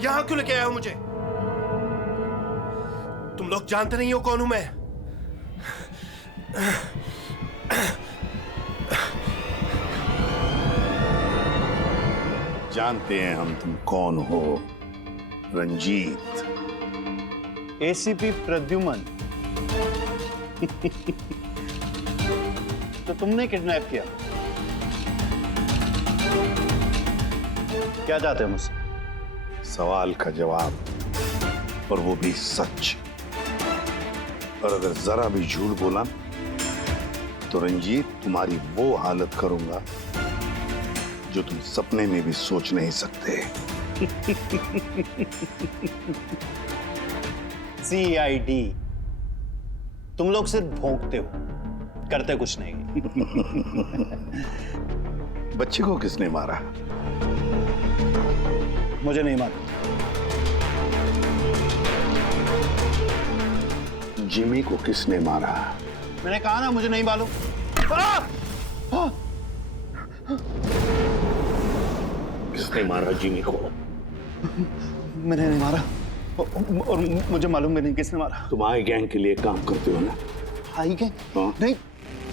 यहां क्यों लेके आए हो मुझे? तुम लोग जानते नहीं हो कौन हूं मैं। जानते हैं हम तुम कौन हो, रंजीत। एसीपी प्रद्युमन। तो तुमने किडनैप किया? क्या चाहते हो मुझसे? सवाल का जवाब, और वो भी सच। और अगर जरा भी झूठ बोला तो रंजीत तुम्हारी वो हालत करूंगा जो तुम सपने में भी सोच नहीं सकते। सीआईडी। तुम लोग सिर्फ भौंकते हो, करते कुछ नहीं। बच्चे को किसने मारा? मुझे नहीं मालूम। जिमी को किसने मारा? मैंने कहा ना मुझे नहीं मालूम। किसने मारा जिमी को? मैंने नहीं मारा, और मुझे मालूम भी नहीं किसने मारा। तुम आई गैंग के लिए काम करते हो ना? आई गैंग? हाँ। नहीं।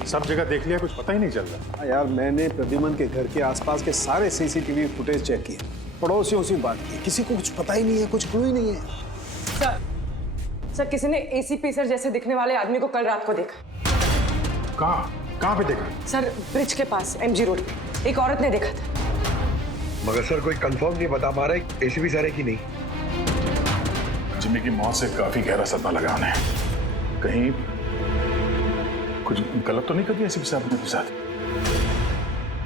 सब जगह देख लिया, कुछ पता ही नहीं चल रहा। यार मैंने प्रद्युमन के घर के आसपास के सारे सीसीटीवी फुटेज चेक किए, पड़ोसियों से बात की, किसी को कुछ पता ही नहीं है, कुछ क्लू ही नहीं है। सर किसी ने एसीपी सर जैसे दिखने वाले आदमी को कल रात को देखा। कहाँ पे देखा? सर ब्रिज के पास एमजी रोड पे एक औरत ने देखा था। मगर सर कोई कंफर्म नहीं बता पा रहा एसीपी सर है कि नहीं। जिमी की मौत से काफी गहरा सदमा लगा उन्हें। कहीं कुछ गलत तो नहीं कर दिया एसीपी साहब ने साथ?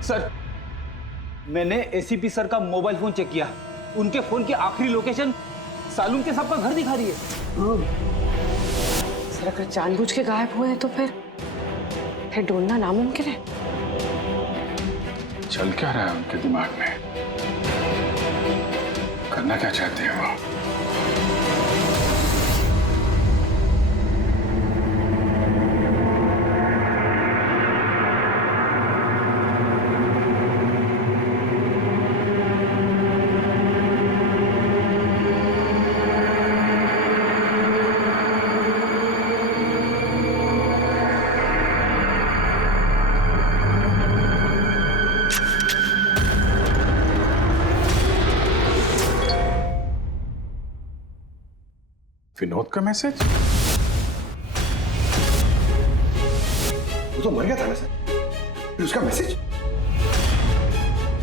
सर मैंने एसीपी सर का मोबाइल फोन चेक किया, उनके फोन की आखिरी लोकेशन सालून के साहब का घर दिखा रही है। सर अगर जानबूझ के गायब हुए हैं तो फिर ढूंढना नामुमकिन है। चल क्या रहा है उनके दिमाग में? करना क्या चाहते हैं वो? विनोद का मैसेज? वो तो मर गया था ना सर, फिर उसका मैसेज?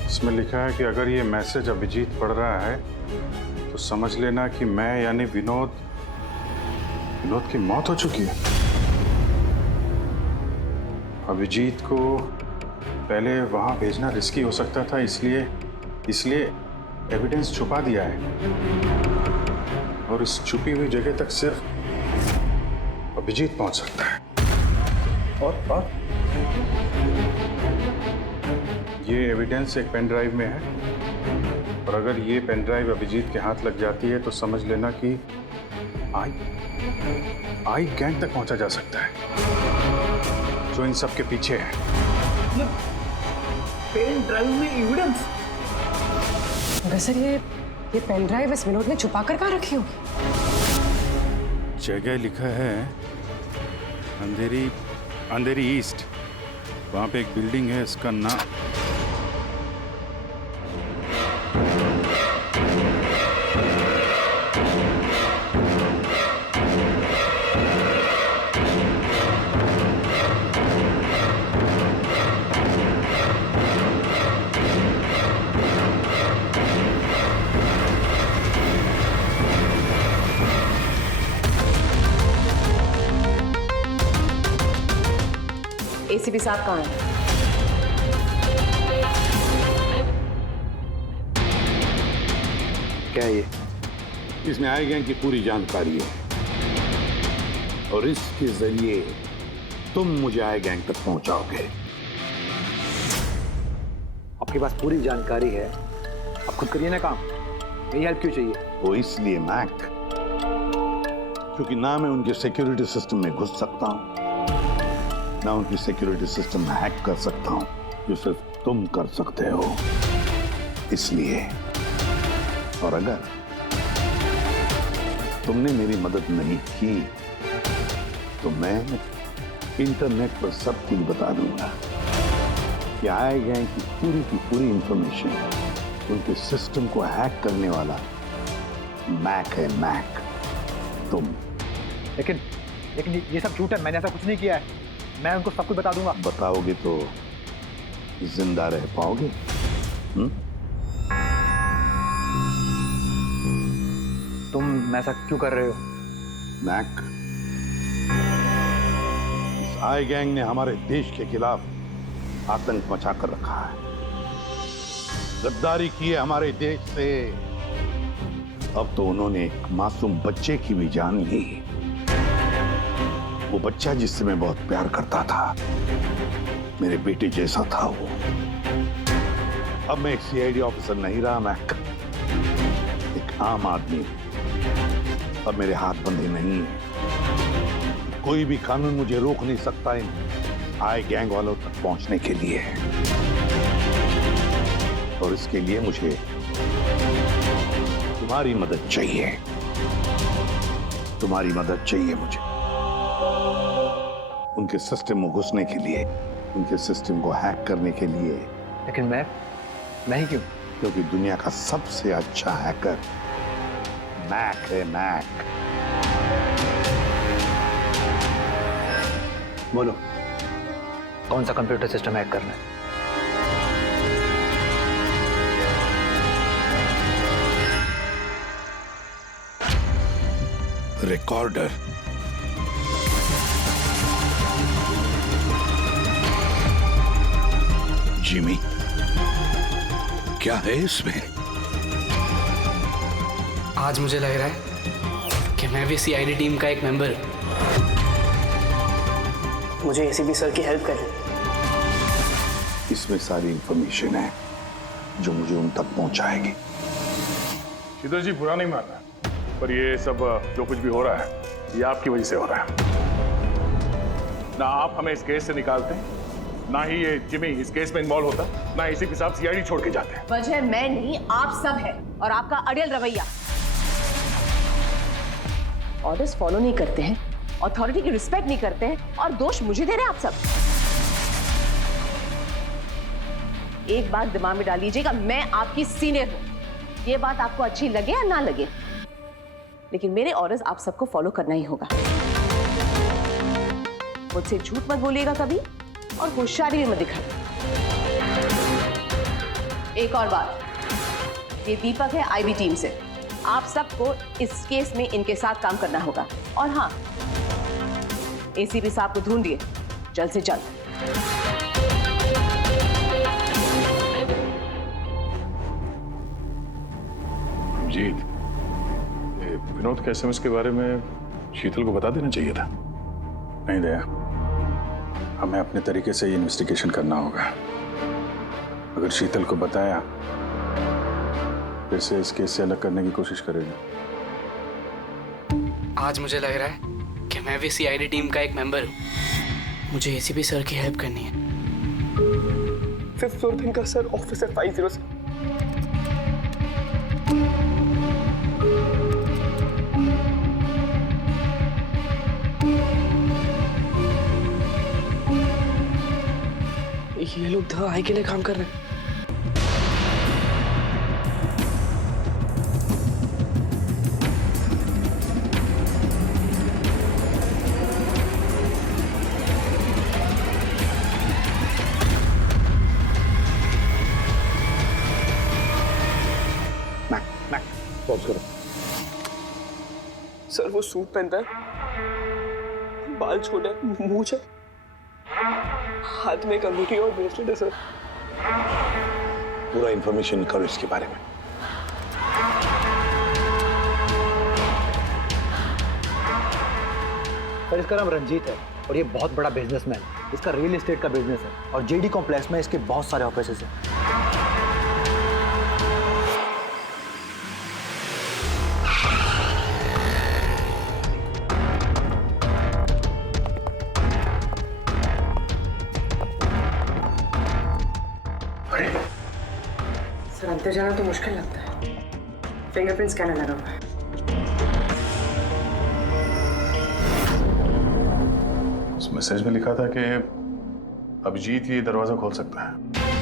इसमें लिखा है कि अगर ये मैसेज अभिजीत पढ़ रहा है तो समझ लेना कि मैं यानी विनोद की मौत हो चुकी है। अभिजीत को पहले वहां भेजना रिस्की हो सकता था, इसलिए एविडेंस छुपा दिया है, और इस छुपी हुई जगह तक सिर्फ अभिजीत पहुंच सकता है। और ये एविडेंस एक पेन ड्राइव में है, और अगर ये पेन ड्राइव अभिजीत के हाथ लग जाती है तो समझ लेना कि आई गैंग तक पहुंचा जा सकता है जो इन सब के पीछे है। पेन ड्राइव में एविडेंस? मगर सर ये पेन ड्राइव इस विनोद ने छुपा कर कहाँ रखी होगी? जगह लिखा है अंधेरी ईस्ट, वहां पे एक बिल्डिंग है, इसका नाम एसीपी साहब कहाँ हैं? क्या ये? इसमें आई गैंग की पूरी जानकारी है, और इसके जरिए तुम मुझे आई गैंग तक पहुंचाओगे। आपके पास पूरी जानकारी है, आप खुद करिए ना काम, यही हेल्प क्यों चाहिए? वो इसलिए मैक, क्योंकि ना मैं उनके सिक्योरिटी सिस्टम में घुस सकता हूं, ना उनकी सिक्योरिटी सिस्टम में हैक कर सकता हूं, जो सिर्फ तुम कर सकते हो। इसलिए, और अगर तुमने मेरी मदद नहीं की तो मैं इंटरनेट पर सब कुछ बता दूंगा कि आए गए की पूरी इंफॉर्मेशन उनके सिस्टम को हैक करने वाला मैक है, मैक। तुम लेकिन ये सब झूठ है, मैंने ऐसा कुछ नहीं किया है। मैं उनको सब कुछ बता दूंगा। बताओगे तो जिंदा रह पाओगे? तुम ऐसा क्यों कर रहे हो? मैक, इस आई गैंग ने हमारे देश के खिलाफ आतंक मचा कर रखा है, गद्दारी की है हमारे देश से। अब तो उन्होंने एक मासूम बच्चे की भी जान ली, वो बच्चा जिससे मैं बहुत प्यार करता था, मेरे बेटे जैसा था वो। अब मैं एक सीआईडी ऑफिसर नहीं रहा मैक, एक आम आदमी। अब मेरे हाथ बंधे नहीं है, कोई भी कानून मुझे रोक नहीं सकता इन आई गैंग वालों तक पहुंचने के लिए। और इसके लिए मुझे तुम्हारी मदद चाहिए, तुम्हारी मदद चाहिए मुझे उनके सिस्टम में घुसने के लिए, उनके सिस्टम को हैक करने के लिए। लेकिन मैं ही क्यों? क्योंकि दुनिया का सबसे अच्छा हैकर मैक है, मैक। बोलो, कौन सा कंप्यूटर सिस्टम हैक करना है? रिकॉर्डर। जिमी, क्या है इसमें? आज मुझे लग रहा है कि मैं भी सीआईडी टीम का एक मेंबर हूं। मुझे एसीपी सर की हेल्प करनी। इसमें सारी इंफॉर्मेशन है जो मुझे उन तक पहुंचाएगी। शीतल जी, बुरा नहीं मानना, पर ये सब जो कुछ भी हो रहा है ये आपकी वजह से हो रहा है। ना आप हमें इस केस से निकालते, ना ही ये जिमी इस केस में इन्वॉल्व होता, ना एसीपी साहब सीआईडी छोड़ के जाते। वजह मैं नहीं, आप सब है, और आपका अड़ियल रवैया। ऑर्डर्स फॉलो नहीं करते हैं, अथॉरिटी की रिस्पेक्ट नहीं करते हैं, और दोष मुझे दे रहे हैं आप सब। एक बात दिमाग में डाल लीजिएगा, मैं आपकी सीनियर हूं। ये बात आपको अच्छी लगे या ना लगे, लेकिन मेरे ऑर्डर्स आप सबको फॉलो करना ही होगा। मुझसे झूठ मत बोलिएगा कभी, और होशियारी भी मत दिखाइए। एक और बात, ये दीपक है आईबी टीम से, आप सबको इस केस में इनके साथ काम करना होगा। और हाँ, एसीपी साहब को ढूंढिए जल्द से जल्द। जीत, विनोद के एसएमएस के बारे में शीतल को बता देना चाहिए था। नहीं दया, हमें अपने तरीके से ये इन्वेस्टिगेशन करना होगा। अगर शीतल को बताया फिर से इस केस से अलग करने की कोशिश करेगी। आज मुझे लग रहा है कि मैं भी सीआईडी टीम का एक मेंबर हूं। मुझे एसीपी सर की हेल्प करनी है। 5th फ्लोर दिन का सर, ऑफिस है 507। ये लोग द आई के लिए काम कर रहे हैं। पॉज करो। सर वो सूट पहनता है, बाल छोटा है, मूंछ है, हाथ में एक अंगूठी और ब्रेसलेट है सर। पूरा इंफॉर्मेशन करो इसके बारे में। सर, इसका नाम रंजीत है और ये बहुत बड़ा बिजनेसमैन। इसका रियल एस्टेट का बिजनेस है और जेडी कॉम्प्लेक्स में इसके बहुत सारे ऑफिसेज हैं। सर, अंदर जाना तो मुश्किल लगता है। फिंगरप्रिंट स्कैनर लगा हुआ है। मैसेज में लिखा था कि अभिजीत ये दरवाजा खोल सकता है।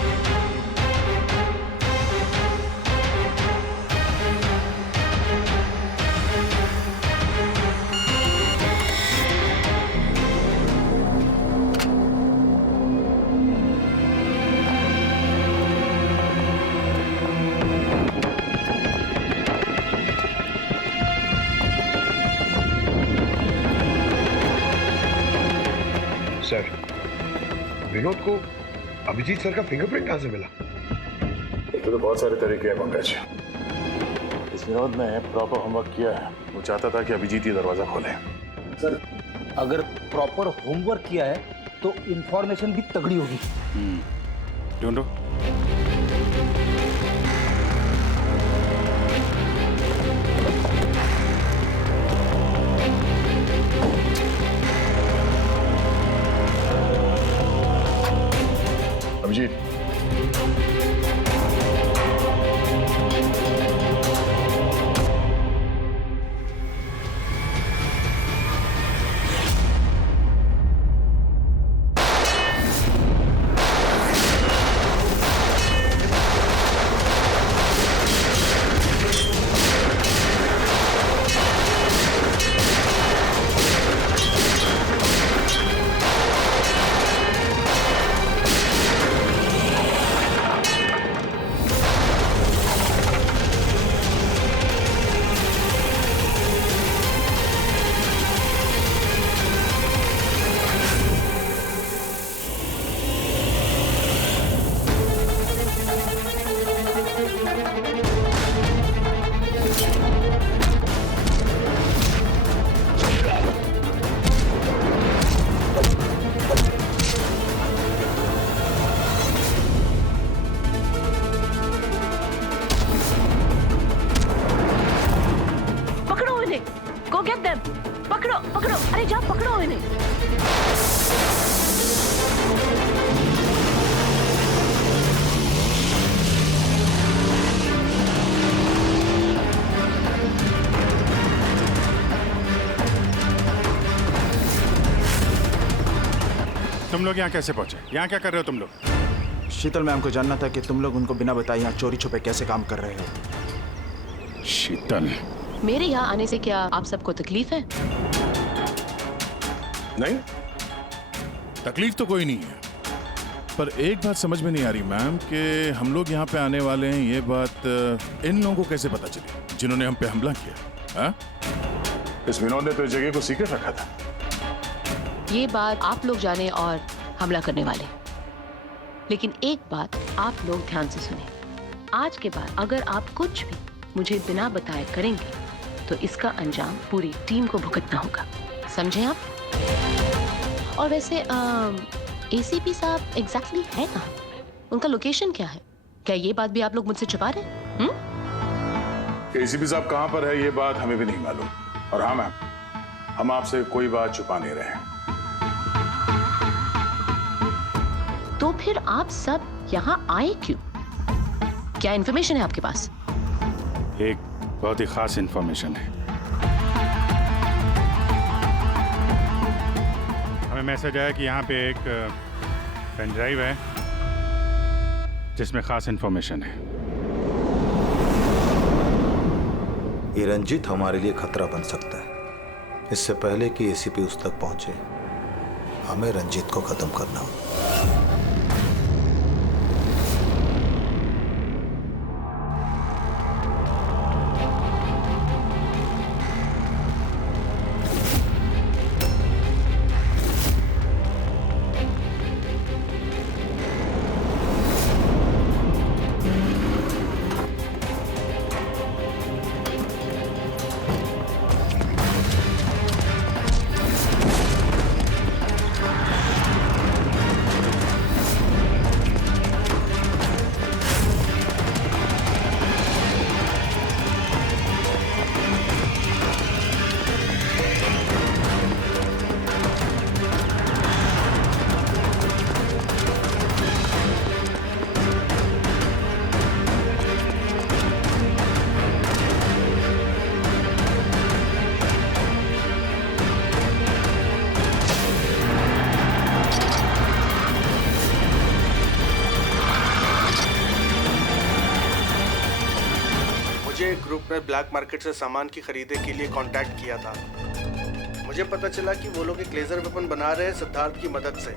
सर, विनोद को अभिजीत सर का फिंगरप्रिंट कहां से मिला? तो बहुत सारे तरीके हैं पंकज। इस विनोद ने प्रॉपर होमवर्क किया है। वो चाहता था कि अभिजीत ये दरवाजा खोले। सर, अगर प्रॉपर होमवर्क किया है तो इंफॉर्मेशन भी तगड़ी होगी। ढूंढो। Abhijit, Go get them! पकड़ो, पकड़ो! अरे जाओ पकड़ो इन्हें! तुम लोग यहाँ कैसे पहुंचे? यहाँ क्या कर रहे हो तुम लोग? शीतल मैम को जानना था कि तुम लोग उनको बिना बताए यहाँ चोरी छुपे कैसे काम कर रहे हो। शीतल, मेरे यहाँ आने से क्या आप सबको तकलीफ है? नहीं, तकलीफ तो कोई नहीं है, पर एक बात समझ में नहीं आ रही मैम कि हम लोग यहाँ पे आने वाले हैं, ये बात इन लोगों को कैसे पता चली जिन्होंने हम पे हमला किया? हाँ? इस विनोद ने तो इस जगह को सीक्रेट रखा था। ये बात आप लोग जाने और हमला करने वाले। लेकिन एक बात आप लोग ध्यान से सुने, आज के बाद अगर आप कुछ भी मुझे बिना बताए करेंगे तो इसका अंजाम पूरी टीम को भुगतना होगा, समझे आप? और वैसे एसीपी साहब एग्जैक्टली है कहाँ? उनका लोकेशन क्या है? क्या ये बात भी आप लोग मुझसे छुपा रहे हैं? एसीपी साहब कहाँ पर है ये बात हमें भी नहीं मालूम। और हाँ मैम, हम आपसे कोई बात छुपा नहीं रहे हैं। तो फिर आप सब यहाँ आए क्यों? क्या इन्फॉर्मेशन है आपके पास? एक बहुत ही खास इंफॉर्मेशन है। हमें मैसेज आया कि यहाँ पे एक पेन ड्राइव है जिसमें खास इंफॉर्मेशन है। ये रंजीत हमारे लिए खतरा बन सकता है। इससे पहले कि एसीपी उस तक पहुंचे, हमें रंजीत को खत्म करना होगा। मुझे ग्रुप ने ब्लैक मार्केट से सामान की खरीदे के लिए कांटेक्ट किया था। मुझे पता चला कि वो लोग एक लेजर वेपन बना रहे हैं सिद्धार्थ की मदद से,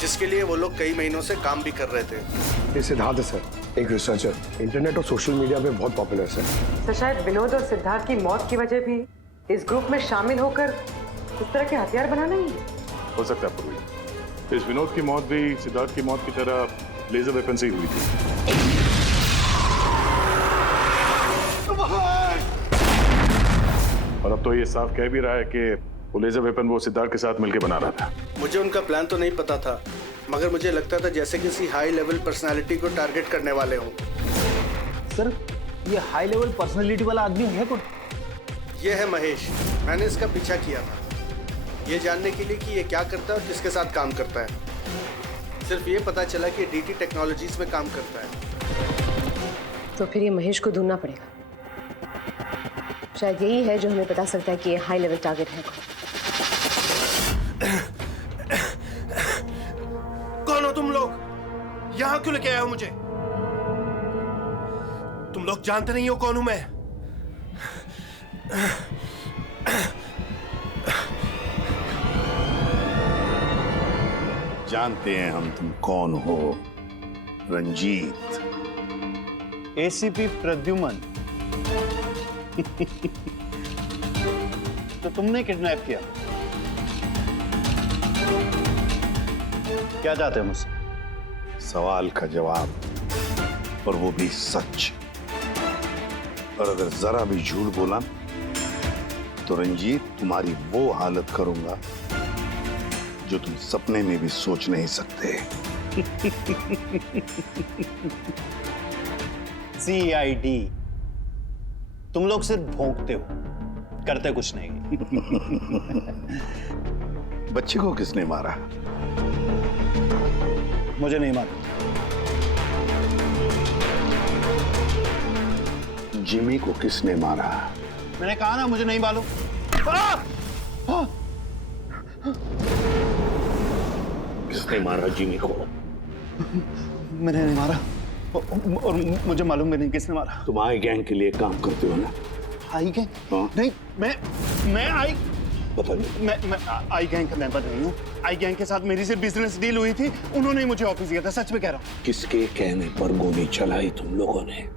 जिसके लिए वो लोग कई महीनों से काम भी कर रहे थे। ये सिद्धार्थ है सर, एक रिसर्चर, इंटरनेट और सोशल मीडिया पे बहुत पॉपुलर सर। तो शायद विनोद और सिद्धार्थ की मौत की वजह भी इस ग्रुप में शामिल होकर इस तरह के हथियार बनाना ही है। हो सकता है पूर्वी, इस विनोद की मौत भी सिद्धार्थ की मौत की तरह लेजर वेपन से ही हुई थी। और अब तो ये साफ कह भी रहा है कि वो लेजर वेपन वो सिद्धार्थ के साथ मिलकर बना रहा था। मुझे उनका प्लान तो नहीं पता था, मगर मुझे लगता था जैसे किसी हाई लेवल पर्सनालिटी को टारगेट करने वाले हों। सर, ये हाई लेवल पर्सनालिटी वाला आदमी है कौन? ये है महेश। मैंने इसका पीछा किया था, ये जानने के लिए कि ये क्या करता है और किसके साथ काम करता है। सिर्फ ये पता चला कि डीटी टेक्नोलॉजीज में काम करता है। तो फिर ये महेश को ढूंढना पड़ेगा। शायद यही है जो हमें बता सकता है कि ये हाई लेवल टारगेट है। कौन हो तुम लोग? यहां क्यों लेके आए हो मुझे? तुम लोग जानते नहीं हो कौन हूं मैं। जानते हैं हम तुम कौन हो, रंजीत। एसीपी प्रद्युमन। तो तुमने किडनैप किया? क्या चाहते हो मुझसे? सवाल का जवाब, और वो भी सच। और अगर जरा भी झूठ बोला तो रंजीत तुम्हारी वो हालत करूंगा जो तुम सपने में भी सोच नहीं सकते। CID, तुम लोग सिर्फ भौंकते हो, करते कुछ नहीं। बच्चे को किसने मारा? मुझे नहीं मालूम। जिमी को किसने मारा? मैंने कहा ना मुझे नहीं मालूम। किसने मारा जिमी को? मैंने नहीं मारा, और मुझे मालूम भी नहीं किसने मारा। तुम आई गैंग के लिए काम करते हो ना? आई गैंग? हाँ? नहीं, मैं आई पता नहीं। मैं आई गैंग का मेंबर नहीं हूँ। आई गैंग के साथ मेरी सिर्फ बिजनेस डील हुई थी, उन्होंने ही मुझे ऑफिस दिया था। सच में कह रहा हूँ। किसके कहने पर गोली चलाई तुम लोगों ने?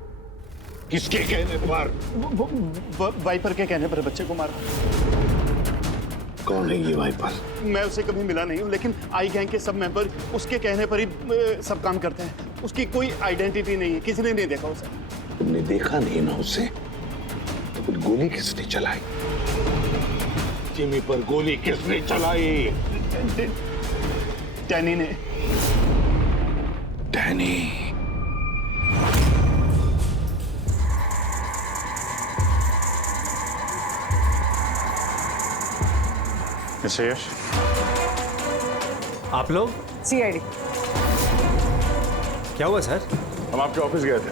किसके कहने पर? वाइपर के कहने पर बच्चे को मारा। कौन है ये वाइपर? मैं उसे कभी मिला नहीं हूँ, लेकिन आई गैंग के सब मेंबर उसके कहने पर ही सब काम करते हैं। उसकी कोई आइडेंटिटी नहीं है, किसी ने नहीं देखा उसे। तुमने देखा नहीं ना उसे, तो फिर गोली किसने चलाई? जिमी पर गोली किसने चलाई? डैनी ने। डैनी? मिस्टर यश, आप लोग? CID। क्या हुआ सर? हम आपके ऑफिस गए थे,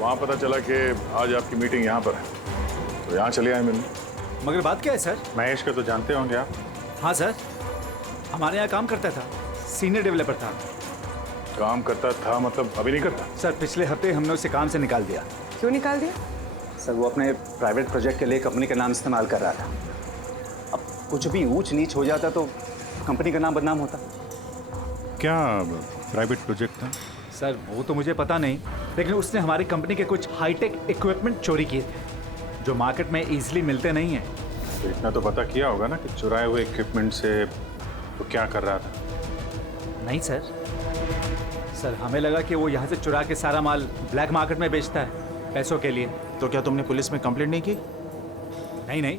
वहां पता चला कि आज आपकी मीटिंग यहाँ पर है, तो यहाँ चले आए मिलने। मगर बात क्या है सर? महेश को तो जानते होंगे आप? हाँ सर, हमारे यहाँ काम करता था, सीनियर डेवलपर था। काम करता था मतलब अभी नहीं करता? सर पिछले हफ्ते हमने उसे काम से निकाल दिया। क्यों निकाल दिया? सर वो अपने प्राइवेट प्रोजेक्ट के लिए कंपनी का नाम इस्तेमाल कर रहा था। अब कुछ भी ऊंच नीच हो जाता तो कंपनी का नाम बदनाम होता। क्या प्राइवेट प्रोजेक्ट था? सर वो तो मुझे पता नहीं, लेकिन उसने हमारी कंपनी के कुछ हाईटेक इक्विपमेंट चोरी किए थे जो मार्केट में इजीली मिलते नहीं हैं। तो इतना तो पता किया होगा ना कि चुराए हुए इक्विपमेंट से वो क्या कर रहा था? नहीं सर हमें लगा कि वो यहाँ से चुरा के सारा माल ब्लैक मार्केट में बेचता है पैसों के लिए। तो क्या तुमने पुलिस में कंप्लेंट नहीं की? नहीं,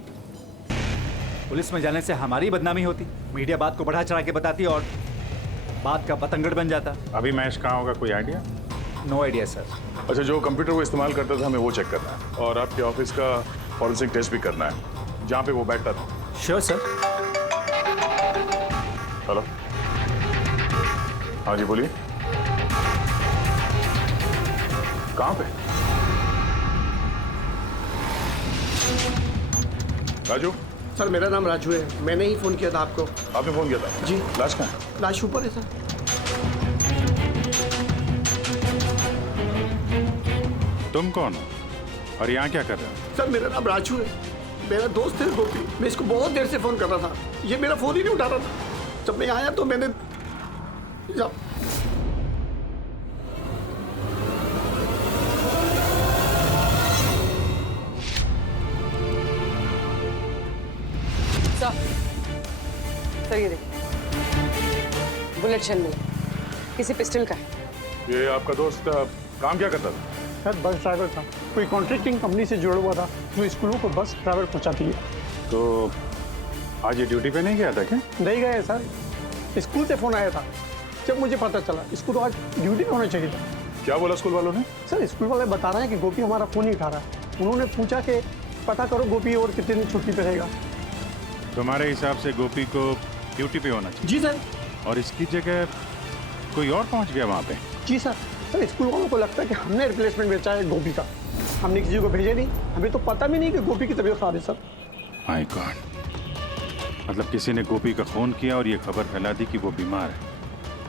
पुलिस में जाने से हमारी बदनामी होती, मीडिया बात को बढ़ा चढ़ा के बताती और बात का पतंगड़ बन जाता। अभी महेश कहाँ होगा, कोई आइडिया? No idea sir. अच्छा, जो कंप्यूटर वो इस्तेमाल करता था हमें वो चेक करना है, और आपके ऑफिस का फॉरेंसिक टेस्ट भी करना है जहाँ पे वो बैठता था। Sure sir. हेलो, हाँ जी बोलिए। कहाँ पे? राजू? सर मेरा नाम राजू है, मैंने ही फोन किया था आपको। आपने फोन किया था? जी। लाश कहाँ है? लाश ऊपर है सर। तुम कौन हो और यहाँ क्या कर रहे हो? सर मेरा नाम राजू है, मेरा दोस्त है गोपी। मैं इसको बहुत देर से फोन कर रहा था, ये मेरा फोन ही नहीं उठा रहा था। जब मैं आया तो मैंने सर ये देखिए, बुलेट चल मिला, किसी पिस्टल का है। ये आपका दोस्त काम क्या करता था? सर बस ड्राइवर था, कोई कॉन्ट्रैक्टिंग कंपनी से जुड़ा हुआ था जो स्कूलों को बस ड्राइवर पहुंचाती है। तो आज ये ड्यूटी पे नहीं गया था क्या? नहीं गए सर, स्कूल से फोन आया था। जब मुझे पता चला इसको तो आज ड्यूटी पे होना चाहिए था। क्या बोला स्कूल वालों ने? सर स्कूल वाले बता रहे हैं कि गोपी हमारा फोन नहीं उठा रहा है। उन्होंने पूछा कि पता करो गोपी और कितने दिन छुट्टी पे रहेगा। तुम्हारे हिसाब से गोपी को ड्यूटी पे होना चाहिए? जी सर। और इसकी जगह कोई और पहुंच गया वहाँ पे? जी सर। सर स्कूल वालों को लगता है कि हमने रिप्लेसमेंट बेचा है गोपी का, हमने किसी को भेजे नहीं, हमें तो पता भी नहीं कि गोपी की तबीयत खराब है सर। माय गॉड, मतलब किसी ने गोपी का फोन किया और ये खबर फैला दी कि वो बीमार है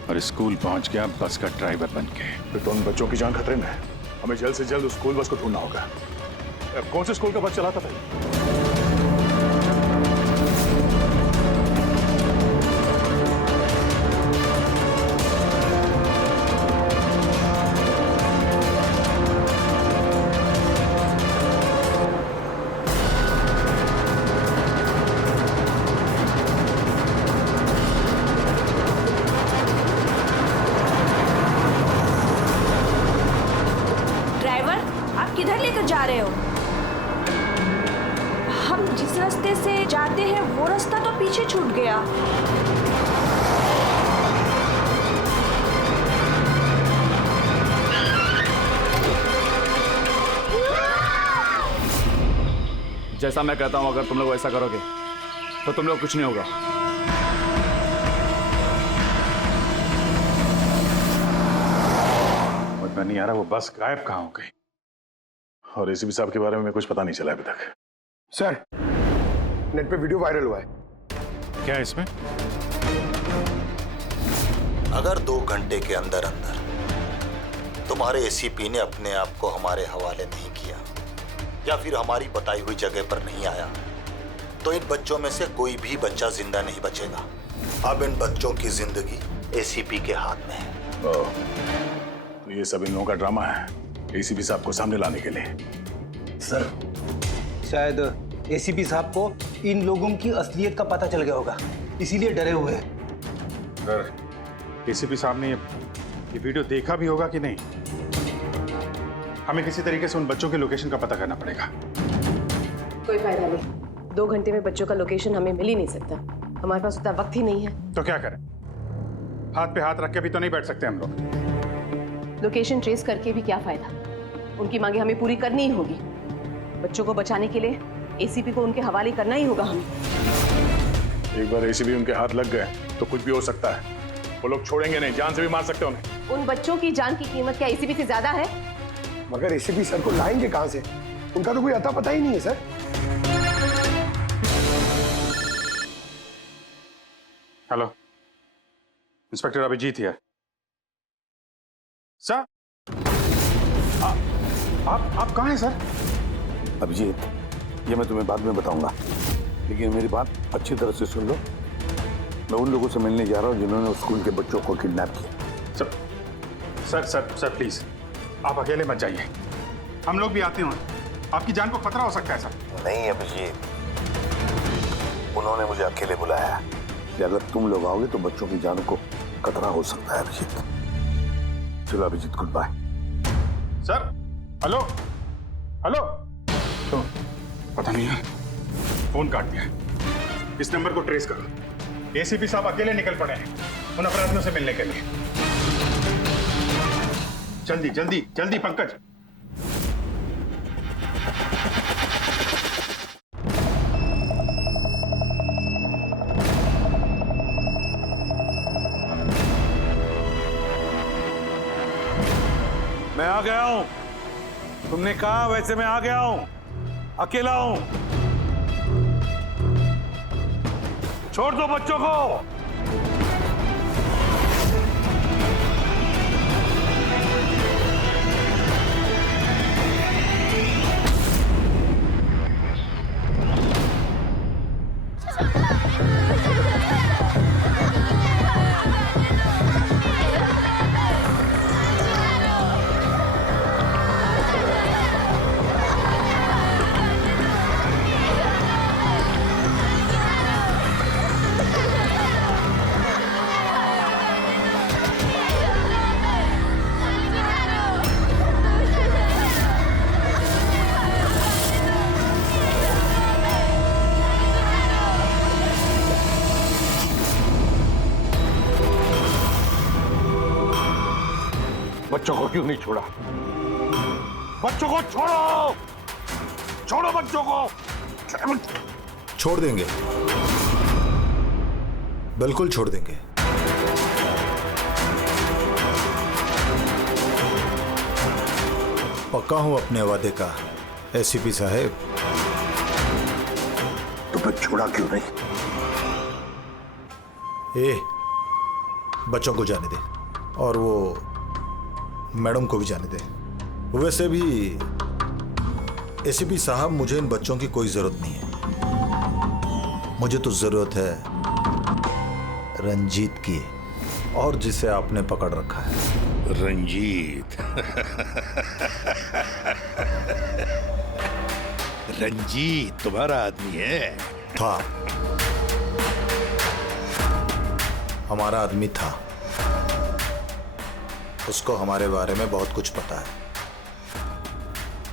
और स्कूल पहुंच गया बस का ड्राइवर बन के। फिर तो उन बच्चों की जान खतरे में है। हमें जल्द से जल्द उस स्कूल बस को ढूंढना होगा। कौन से स्कूल का बस चलाता था? किधर लेकर जा रहे हो? हम जिस रास्ते से जाते हैं वो रास्ता तो पीछे छूट गया। जैसा मैं कहता हूं, अगर तुम लोग ऐसा करोगे तो तुम लोग कुछ नहीं होगा। मुझे नहीं आ रहा वो बस गायब कहाँ हो गई और एसीपी साहब के बारे में कुछ पता नहीं चला अभी तक। सर नेट पे वीडियो वायरल हुआ है। क्या है इसमें? अगर 2 घंटे के अंदर अंदर तुम्हारे एसीपी ने अपने आप को हमारे हवाले नहीं किया या फिर हमारी बताई हुई जगह पर नहीं आया तो इन बच्चों में से कोई भी बच्चा जिंदा नहीं बचेगा। अब इन बच्चों की जिंदगी एसीपी के हाथ में है। तो ये सब इन लोगों का ड्रामा है एसीपी साहब को सामने लाने के लिए। सर शायद एसीपी साहब को इन लोगों की असलियत का पता चल गया होगा, इसीलिए डरे हुए हैं। सर एसीपी साहब ने ये वीडियो देखा भी होगा कि नहीं? हमें किसी तरीके से उन बच्चों के लोकेशन का पता करना पड़ेगा। कोई फायदा नहीं, 2 घंटे में बच्चों का लोकेशन हमें मिल ही नहीं सकता। हमारे पास उतना वक्त ही नहीं है। तो क्या करें? हाथ पे हाथ रख के भी तो नहीं बैठ सकते हम लोग। लोकेशन ट्रेस करके भी क्या फायदा? उनकी मांगे हमें पूरी करनी ही होगी। बच्चों को बचाने के लिए एसीपी को उनके हवाले करना ही होगा हमें। एक बार एसीपी उनके हाथ लग गए तो कुछ भी हो सकता है। वो लोग छोड़ेंगे नहीं, जान से भी मार सकते उन्हें। उन बच्चों की जान की कीमत क्या एसीपी से ज्यादा है? मगर एसीपी सर को लाएंगे कहां से? उनका तो कोई अता पता ही नहीं है sir. Hello, inspector Abhijit here. Sir आप कहाँ हैं सर? अभिजीत, ये मैं तुम्हें बाद में बताऊंगा, लेकिन मेरी बात अच्छी तरह से सुन लो। मैं उन लोगों से मिलने जा रहा हूँ जिन्होंने उस स्कूल के बच्चों को किडनैप किया। सर प्लीज आप अकेले मत जाइए, हम लोग भी आते हैं। आपकी जान को खतरा हो सकता है सर। नहीं अभिजीत, उन्होंने मुझे अकेले बुलाया है कि अगर तुम लोग आओगे तो बच्चों की जान को खतरा हो सकता है। अभिजीत चलो Abhijit, goodbye. Sir hello hello, तो पता नहीं है फोन काट दिया। इस नंबर को ट्रेस करो। एसीपी साहब अकेले निकल पड़े हैं उन अपराधियों से मिलने के लिए। जल्दी जल्दी जल्दी पंकज। मैं आ गया हूं। तुमने कहा वैसे मैं आ गया हूं, अकेला हूं। छोड़ दो बच्चों को। बच्चों को क्यों नहीं छोड़ा? बच्चों को छोड़ो, छोड़ो बच्चों को। छोड़ देंगे, बिल्कुल छोड़ देंगे। पक्का हूं अपने वादे का एसीपी साहब। तो फिर छोड़ा क्यों नहीं? बच्चों को जाने दे और वो मैडम को भी जाने दे। वैसे भी एसीपी साहब, मुझे इन बच्चों की कोई जरूरत नहीं है। मुझे तो जरूरत है रंजीत की, और जिसे आपने पकड़ रखा है। रंजीत रंजीत तुम्हारा आदमी है? था, हमारा आदमी था। उसको हमारे बारे में बहुत कुछ पता है।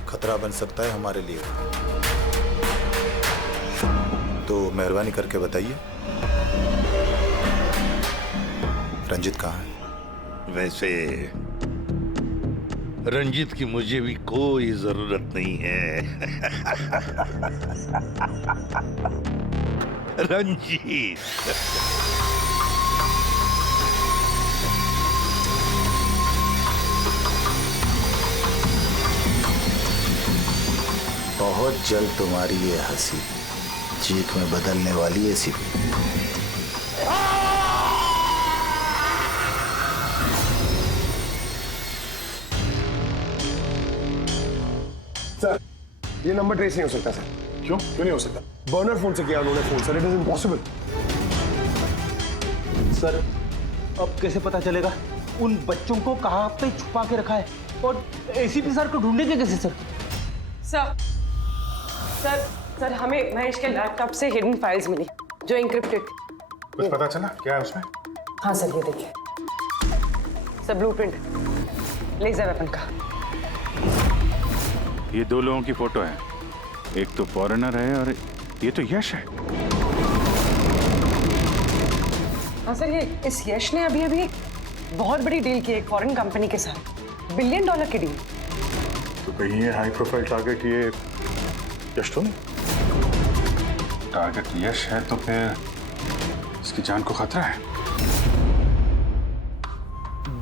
खतरा बन सकता है हमारे लिए। तो मेहरबानी करके बताइए, रंजीत कहाँ है? वैसे रंजीत की मुझे भी कोई जरूरत नहीं है। रंजीत बहुत जल्द तुम्हारी ये हंसी चीख में बदलने वाली है एसीपी। सर, ये नंबर ट्रेस नहीं हो सकता सर। क्यों नहीं हो सकता? बर्नर फोन से किया उन्होंने phone sir, it is impossible. Sir, अब कैसे पता चलेगा उन बच्चों को कहाँ पे छुपा के रखा है? और एसीपी सर को ढूंढेंगे कैसे सर? सर हमें महेश के लैपटॉप से हिडन फाइल्स मिली जो इंक्रिप्टेड। कुछ पता चला क्या है उसमें? हाँ सर, ये देखिए सर, ब्लूप्रिंट लेजर वेपन का। ये दो लोगों की फोटो है, एक तो फॉरेनर है और ये तो यश है। हाँ सर, ये इस यश ने अभी अभी बहुत बड़ी डील की है एक फॉरेन कंपनी के साथ, $1 बिलियन की डील। तो कहीं ये हाई प्रोफाइल टारगेट ये यश तो नहीं? टारगेट यश है तो फिर इसकी जान को खतरा है।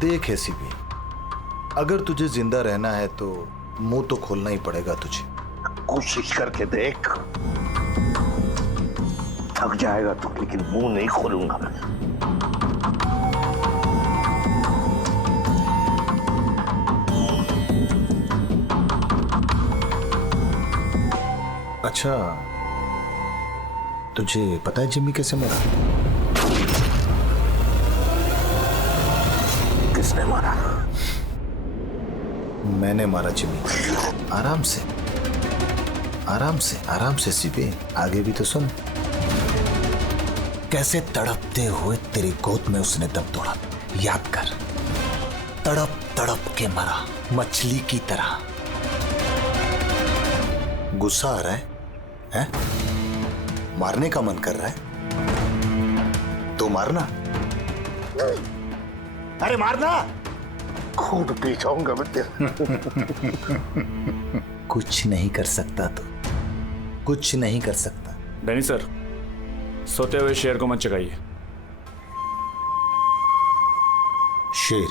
देख एसीपी, अगर तुझे जिंदा रहना है तो मुंह तो खोलना ही पड़ेगा तुझे। कोशिश करके देख। थक जाएगा तो, लेकिन मुंह नहीं खोलूंगा मैं। अच्छा, तुझे पता है जिम्मी कैसे मरा? किसने मारा? मैंने मारा जिम्मी। आराम से आराम से आराम से सीपी, आगे भी तो सुन। कैसे तड़पते हुए तेरी गोद में उसने दम तोड़ा, याद कर। तड़प तड़प के मरा, मछली की तरह। गुस्सा आ रहा है? हैं? मारने का मन कर रहा है तो मारना। अरे मारना। खुद पी जाऊंगा मैं तेरा। कुछ नहीं कर सकता तो, कुछ नहीं कर सकता। डैनी सर, सोते हुए शेर को मत चगाइए। शेर?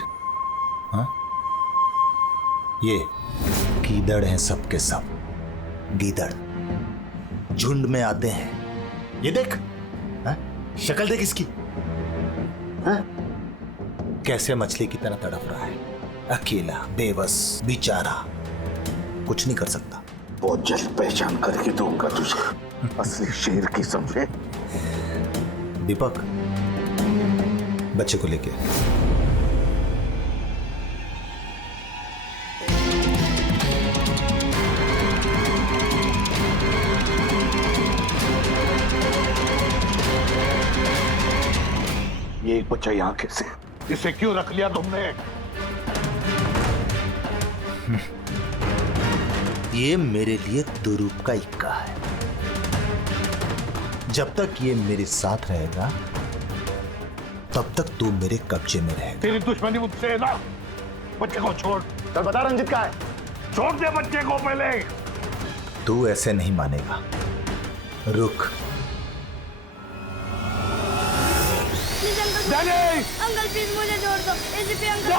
हाँ? ये गीदड़ हैं सबके सब, गीदड़ झुंड में आते हैं। ये देख, हाँ? शक्ल देख इसकी, हाँ? कैसे मछली की तरह तड़प रहा है, अकेला, बेबस, बेचारा, कुछ नहीं कर सकता। बहुत जल्द पहचान करके दूंगा तुझे, असली शेर की, समझे? दीपक, बच्चे को लेके ये एक बच्चा यहाँ कैसे? इसे क्यों रख लिया तुमने? ये मेरे लिए दुरूप का इक्का है। जब तक ये मेरे साथ रहेगा तब तक तू मेरे कब्जे में रहेगा। तेरी दुश्मनी मुझसे है ना, बच्चे को छोड़। चल बता रंजीत कहाँ है? छोड़ दे बच्चे को पहले। तू ऐसे नहीं मानेगा, रुक। अंकल प्लीज मुझे छोड़ दो। एसीपी अंकल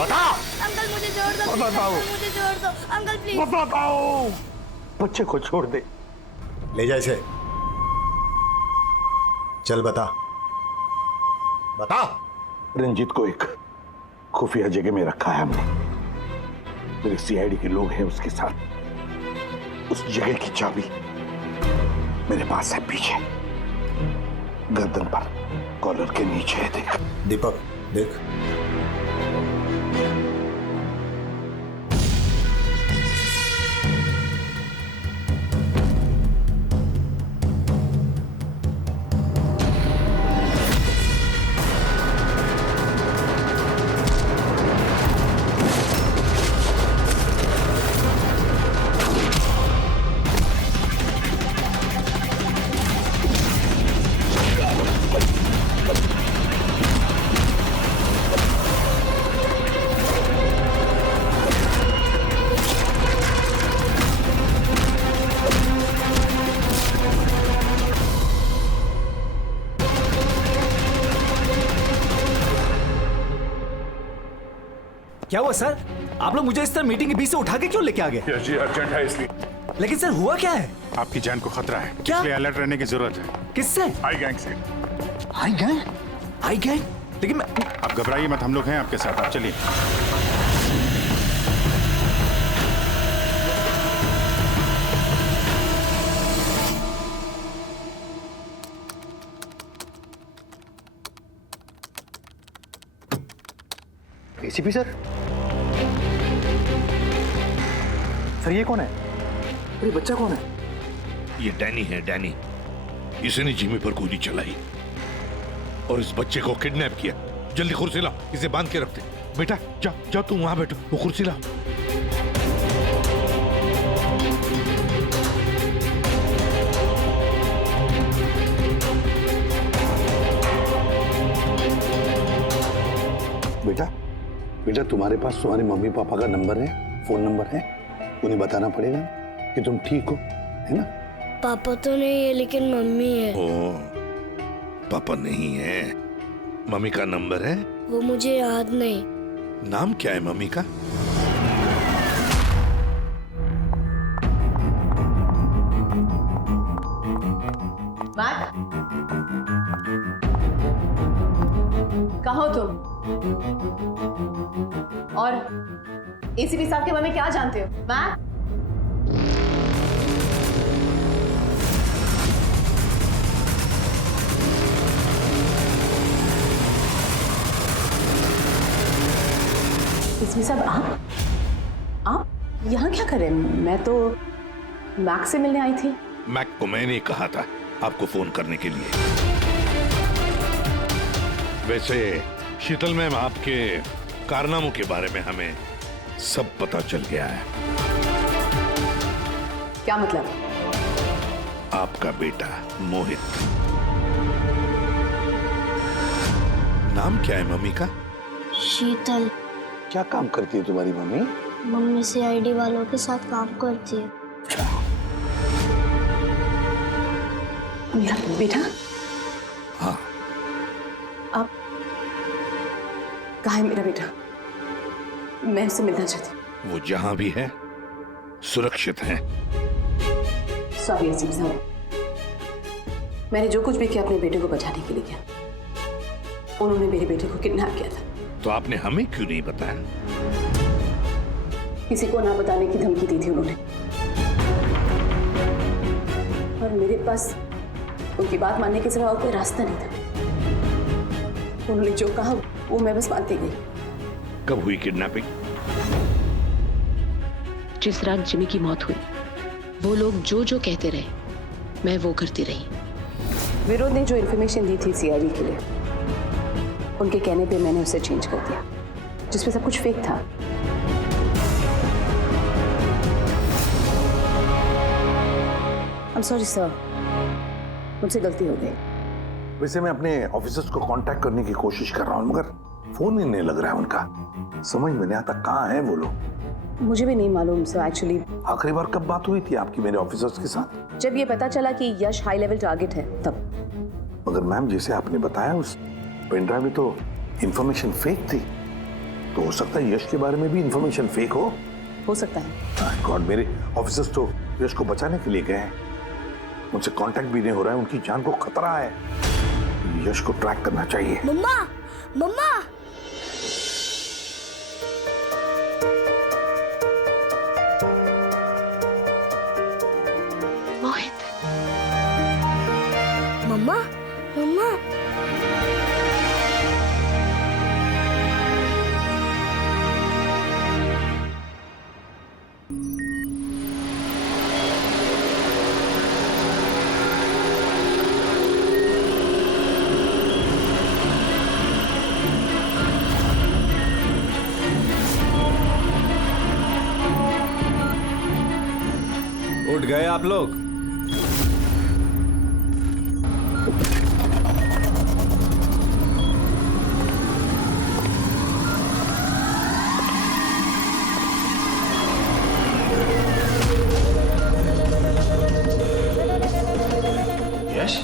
बता। अंकल मुझे छोड़ दो। बताओ। मुझे छोड़ दो अंकल प्लीज। बताओ। बच्चे को छोड़ दे। ले जा इसे। चल बता, बता। रंजीत को एक खुफिया जगह में रखा है हमने। मेरे सीआईडी के लोग हैं उसके साथ। उस जगह की चाबी मेरे पास है, पीछे गर्दन पर कॉलर के नीचे है। देख दीपक, देख। क्या हुआ सर? आप लोग मुझे इस तरह मीटिंग के बीच से उठा के क्यों लेके आ गए? यस जी, अर्जेंट है इसलिए। लेकिन सर हुआ क्या है? आपकी जान को खतरा है, क्या? इसलिए अलर्ट रहने की जरूरत है। किससे? आई गैंग से। आई गैंग? आई गैंग? लेकिन मैं... आप घबराइए मत, हम लोग हैं आपके साथ, आप चलिए। ACP sir? सर ये कौन है? ये बच्चा कौन है? ये डैनी है, डैनी। इसने जिमी पर गोली चलाई और इस बच्चे को किडनैप किया। जल्दी कुर्सी लाओ, इसे बांध के रखते। बेटा जा जा, तू वहां बैठो, वो कुर्सी लाओ। बेटा, बेटा तुम्हारे पास तुम्हारे मम्मी पापा का नंबर है, फोन नंबर है? उन्हें बताना पड़ेगा कि तुम ठीक हो, है ना? पापा तो नहीं है लेकिन मम्मी है। ओ, पापा नहीं है, मम्मी का नंबर है? वो मुझे याद नहीं। नाम क्या है मम्मी का? कहाँ हो तुम? और एसीपी साहब के बारे में क्या जानते हो? मैम? एसीपी साहब आप यहाँ क्या कर रहे हैं? मैं तो मैक से मिलने आई थी। मैक को मैंने कहा था आपको फोन करने के लिए। वैसे शीतल मैम, आपके कारनामों के बारे में हमें सब पता चल गया है। क्या मतलब? आपका बेटा मोहित। नाम क्या है मम्मी का? शीतल। क्या काम करती है तुम्हारी मम्मी? मम्मी सीआईडी वालों के साथ काम करती है। मेरा बेटा? हाँ। आप कहाँ है मेरा बेटा? मैं उससे मिलना चाहती हूँ। वो जहां भी है सुरक्षित है। सॉरी एसीपी साहब, मैंने जो कुछ भी किया अपने बेटे को बचाने के लिए किया। उन्होंने मेरे बेटे को किडनैप किया था। तो आपने हमें क्यों नहीं बताया? किसी को ना बताने की धमकी दी थी उन्होंने, और मेरे पास उनकी बात मानने के सिवा और कोई रास्ता नहीं था। उन्होंने जो कहा वो मैं बस मानती गई। कब हुई किडनैपिंग? जिस रात जिमी की मौत हुई, वो लोग जो जो कहते रहे मैं वो करती रही। विरोध ने जो इन्फॉर्मेशन दी थी सीआईडी के लिए, उनके कहने पे मैंने उसे चेंज कर दिया, जिसमें सब कुछ फेक था। I'm sorry sir, मुझसे गलती हो गई। वैसे मैं अपने ऑफिसर्स को कांटेक्ट करने की कोशिश कर रहा हूँ, मगर फोन ही नहीं लग रहा है उनका। समझ में नहीं आता कहाँ है वो लोग। मुझे भी नहीं मालूम सर एक्चुअली। आखिरी बार कब बात हुई थी आपकी मेरे ऑफिसर्स के साथ? जब ये पता चला कि यश हाई लेवल टारगेट है तब। मगर मैम जैसे आपने बताया उस पेन ड्राइव में तो इंफॉर्मेशन फेक थी, तो हो सकता है यश के बारे में भी इंफॉर्मेशन फेक हो सकता है। गॉड, मेरे ऑफिसर्स तो यश को बचाने के लिए गए हैं, उनसे कांटेक्ट भी नहीं हो रहा है, उनकी जान को खतरा है। यश को ट्रैक करना चाहिए। मम्मा मम्मा मोहित, मम्मा मम्मा उठ गए आप लोग? यश,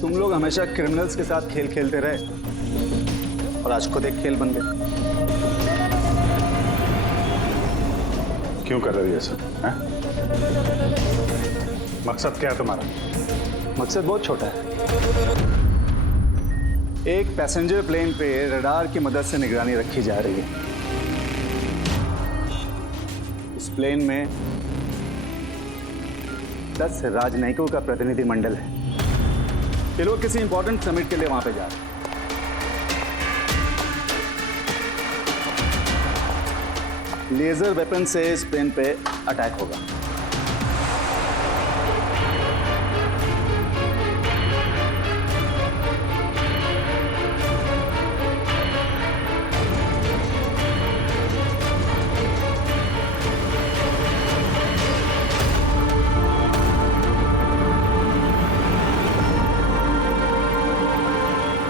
तुम लोग हमेशा क्रिमिनल्स के साथ खेल खेलते रहे और आज खुद एक खेल बन गए। क्यों कर रहे हो ये सब? मकसद क्या है तुम्हारा? मकसद बहुत छोटा है। एक पैसेंजर प्लेन पे रडार की मदद से निगरानी रखी जा रही है। इस प्लेन में 10 राजनयिकों का प्रतिनिधि मंडल है। ये लोग किसी इंपॉर्टेंट समिट के लिए वहां पे जा रहे हैं। लेजर वेपन से इस प्लेन पे अटैक होगा।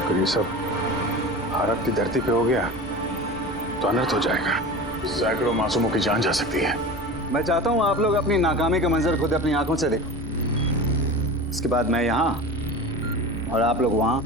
अगर ये सब भारत की धरती पे हो गया तो अनर्थ हो जाएगा। सैकड़ों मासूमों की जान जा सकती है। मैं चाहता हूं आप लोग अपनी नाकामी का मंजर खुद अपनी आंखों से देखो। इसके बाद मैं यहां और आप लोग वहां।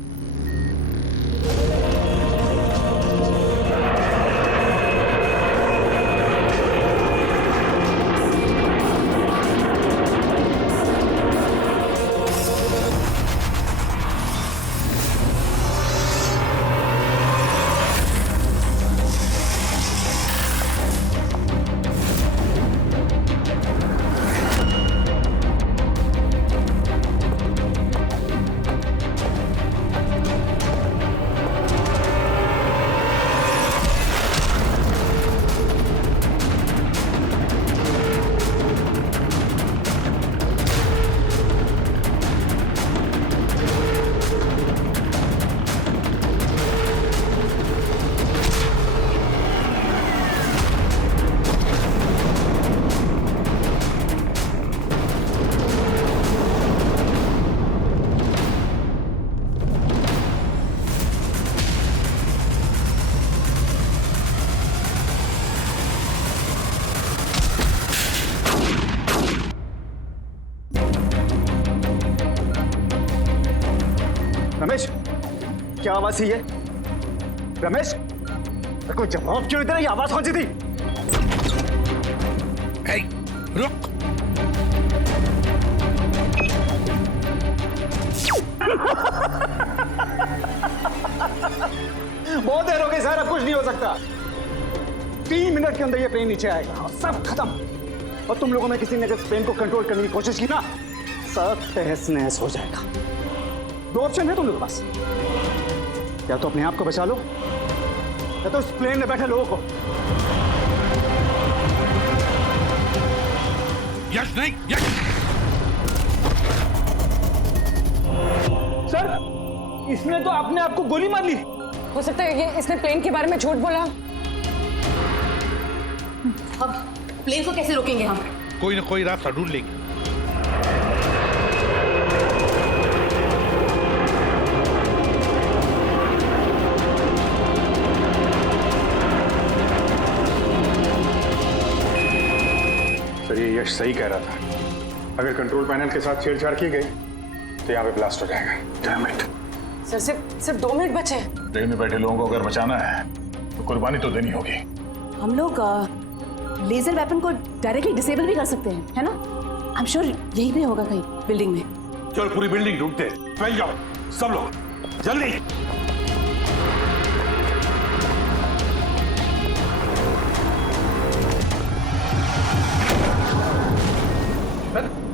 रमेश, क्या आवाज थी ये? रमेश, कोई जवाब क्यों नहीं दे रहा? ये आवाज कौन सी थी? रुक। बहुत देर हो गई सर, अब कुछ नहीं हो सकता। 3 मिनट के अंदर ये प्लेन नीचे आएगा और सब खत्म। और तुम लोगों में किसी ने अगर प्लेन को कंट्रोल करने की कोशिश की ना, सब तहस नहस हो जाएगा। 2 ऑप्शन है तुम लोगों के पास, या तो अपने आप को बचा लो या तो उस प्लेन में बैठे लोगों को। यश नहीं, यश। सर, इसने तो अपने आप को गोली मार ली। हो सकता है ये इसने प्लेन के बारे में झूठ बोला। अब प्लेन को कैसे रोकेंगे हम? कोई ना कोई रास्ता ढूंढ लेंगे। सर ये यश सही कह रहा था, अगर कंट्रोल पैनल के साथ छेड़छाड़ की गई तो यहाँ पे ब्लास्ट हो जाएगा। Damn it. सर सिर्फ 2 मिनट बचे हैं। ट्रेन में बैठे लोगों को अगर बचाना है तो कुर्बानी तो देनी होगी। हम लोग लेजर वेपन को डायरेक्टली डिसेबल भी कर सकते हैं, है ना? आई एम श्योर यही पे होगा कहीं बिल्डिंग में। चल पूरी बिल्डिंग ढूंढते, फैल जाओ सब लोग जल्दी।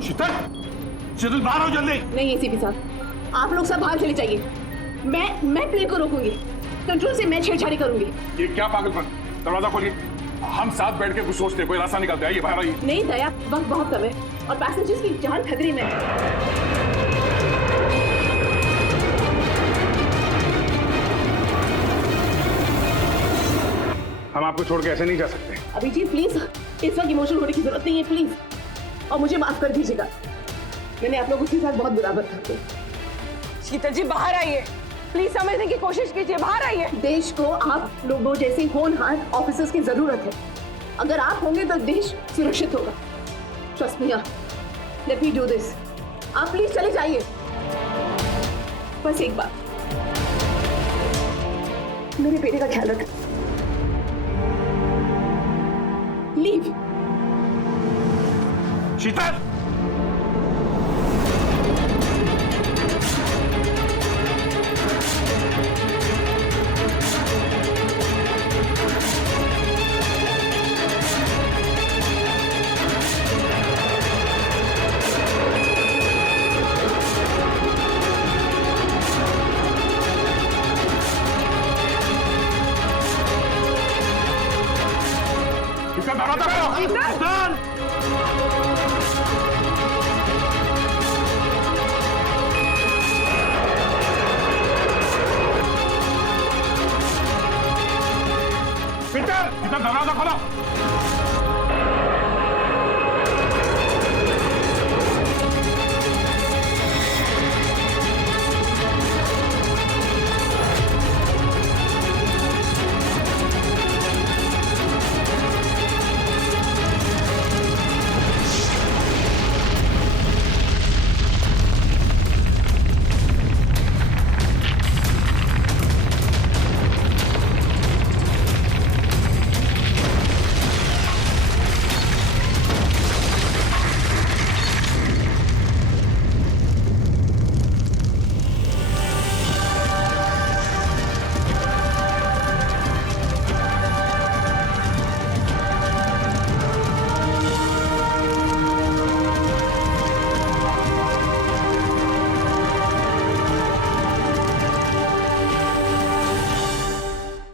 शीतल, शीतल बाहर आओ जल्दी। नहीं एसीपी साहब, आप लोग सब बाहर चले जाइए। मैं प्लेन को रोकूंगी, कंट्रोल से मैं छेड़छाड़ी करूंगी। ये क्या पागलपन, दरवाजा खोलिए। हम साथ बैठ के कुछ सोचते हैं, कोई रास्ता निकलता है। ये बाहर आइए। नहीं दया, वक्त बहुत कम है और पैसेंजर्स की जान खतरे में है। हम आपको छोड़ के ऐसे नहीं जा सकते। अभिजीत प्लीज, इस वक्त इमोशनल होने की जरूरत नहीं है प्लीज, और मुझे माफ कर दीजिएगा। मैंने आप लोगों के साथ बहुत बुरा बर्ताव किया। शीतल जी बाहर आइए, प्लीज समझने की कोशिश कीजिए, बाहर आइए। देश को आप लोगों जैसे होनहार ऑफिसर्स की जरूरत है। अगर आप होंगे तो देश सुरक्षित होगा। Trust me, let me do this. आप प्लीज चले जाइए। बस एक बार, मेरे बेटे का ख्याल रखना। लीव। शीतल, दरवाजा खोलो।